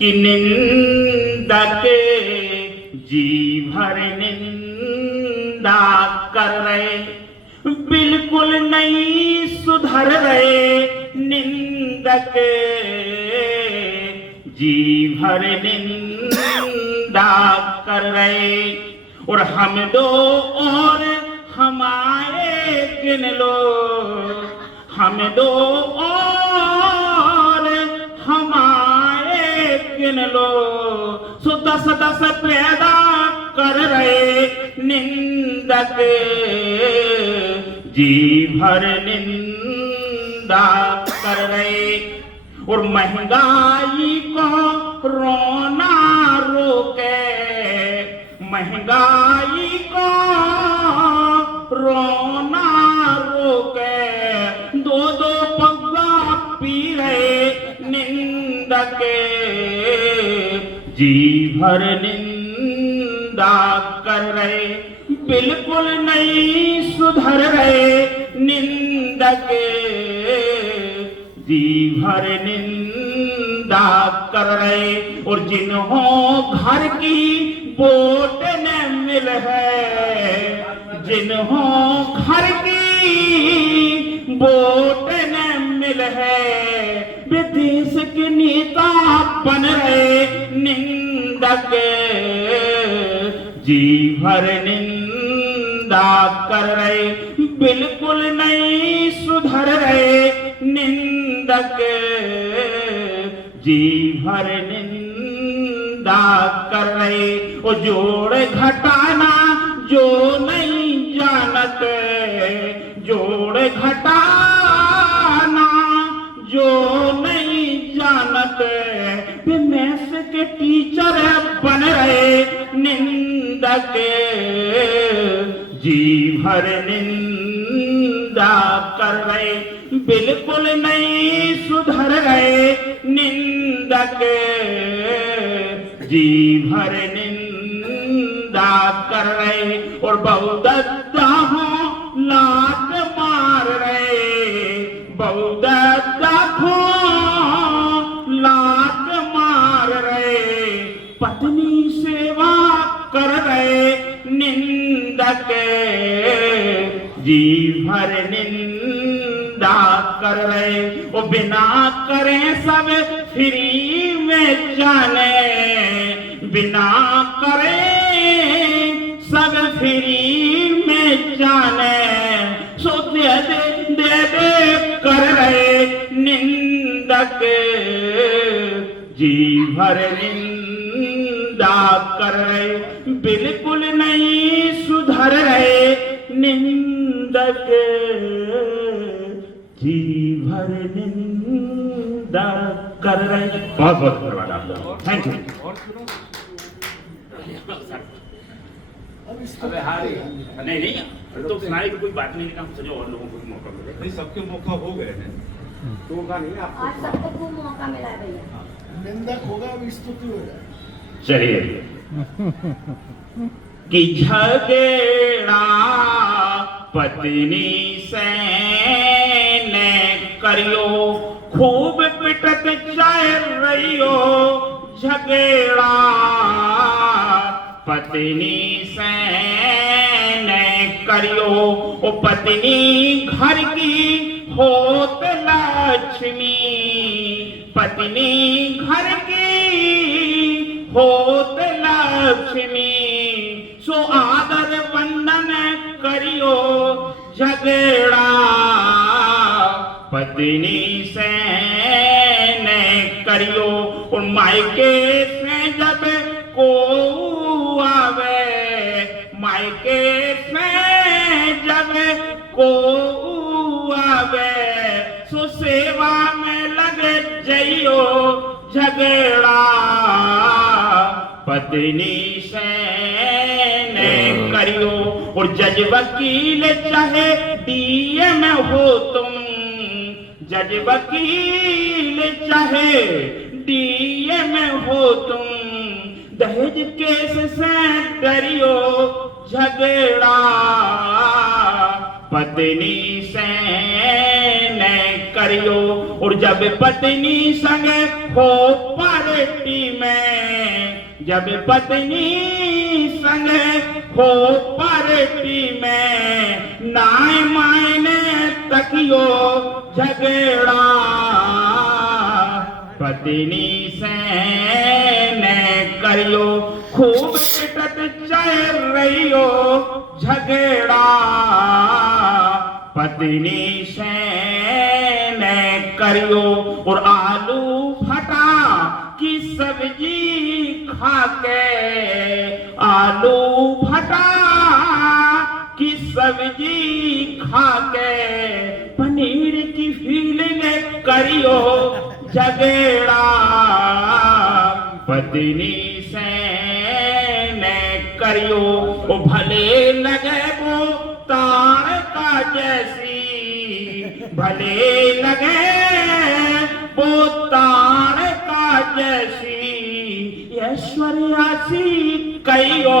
कि निंदक जी भर निंदा कर रहे, बिल्कुल नहीं सुधर रहे। निंदक जी भर निंदा कर रहे, और हम दो और हमारे गिन लो, हम दो और हमारे गिन लो। सो 10-10 पैदा कर रहे निंदक जी भर निंदा कर रहे, और महंगाई को रोना रोके, महंगाई को रोना रोके। 2-2 पौवा पी रहे निंदक जी भर निंदा कर रहे, बिल्कुल नहीं सुधर रहे। निंदक जी भर निंदा कर रहे, और जिन्हों घर की वोट न मिल है, जिन्हों घर की वोट न मिल है, वे देश के नेता बन रहे। निंदक जी भर निंदा कर रहे, बिल्कुल नहीं सुधर रहे। निंदक जी भर निंदा कर रहे, और जोड़ घटाना जो नहीं जानत, जोड़ घटाना जो नहीं जानत, वे मैथ के टीचर बन रहे। निंदक जी भर निंदा कर रहे, बिल्कुल नहीं सुधर रहे। निंदक जी भर निंदा कर रहे, और बहुदत्ता हो लात मार रहे, बहुदत्ता हो लात मार रहे, पत्नी सेवा कर रहे। निंदक जी भर निंदा कर रहे, वो बिना करें सब फ्री में जाने, बिना करें सब फ्री में जाने। सो दे कर रहे निंदक जी भर निंदा कर रहे, बिल्कुल नहीं सुधर रहे। निंदक जी भर निंदा कर रहे। बहुत बहुत धन्यवाद आपका, थैंक यू। नहीं नहीं तो सुनाई की कोई बात नहीं, हम सोचे और लोगों को मौका मिले। नहीं, सबके मौका हो गए हैं, तो मौका नहीं आपको, आज सबको खूब मौका मिला है भैया। निंदक होगा, अब स्तुति हो जाए। चलिए कि झगड़ा पत्नी से न करियो, खूब पिटत चल रहियो। झगड़ा पत्नी से न करियो, ओ पत्नी घर की होत लक्ष्मी, पत्नी घर की होत लक्ष्मी। सो आदर वंदन करियो। झगड़ा पत्नी से न करियो, और मायके से जब को आवे, मायके से जब को आवे, सो सेवा में लग जइयो। झगड़ा पत्नी से न करियो, और जज वकील चाहे डीएम हो तुम, जज वकील चाहे डीएम हो तुम, दहेज केस से डरियो। झगड़ा पत्नी से न कर करियो। और जब पत्नी संग हो पार्टी में, जब पत्नी संग हो पार्टी में, नाय मायने तकियो झगड़ा, पत्नी से न करियो खूब पिटत चल रहियो झगड़ा, पत्नी से न करियो। और आलू फटा की सब्जी खाके, आलू फटा की सब्जी खाके, पनीर की फीलिंग करियो झगड़ा, पत्नी से न करियो। ओ भले लगे वो तार का जैसी, भले लगे वो तार का जैसी, ऐश्वर्या सी कहियो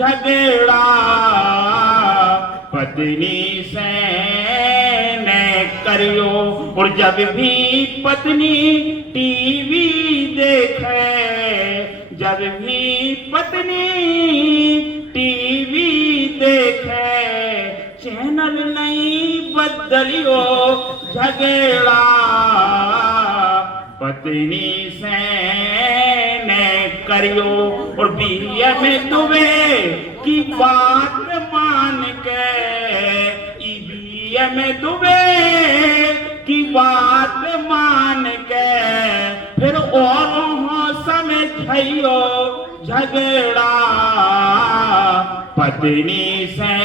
झगड़ा, पत्नी से न करियो। और जब भी पत्नी टीवी देखे, जब भी पत्नी टीवी देखे, चैनल नहीं बदलियो झगड़ा, पत्नी से न करियो। और बीए में डूबे की बात मान के, बीए में डूबे की बात मान के, फिर और समझियो झगड़ा, पत्नी से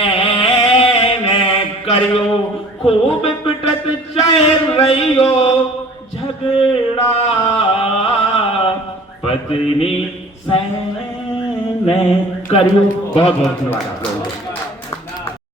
न करियो खूब पिटत चल रहियो झगड़ा, पत्नी से न करियो। बहुत बहुत धन्यवाद।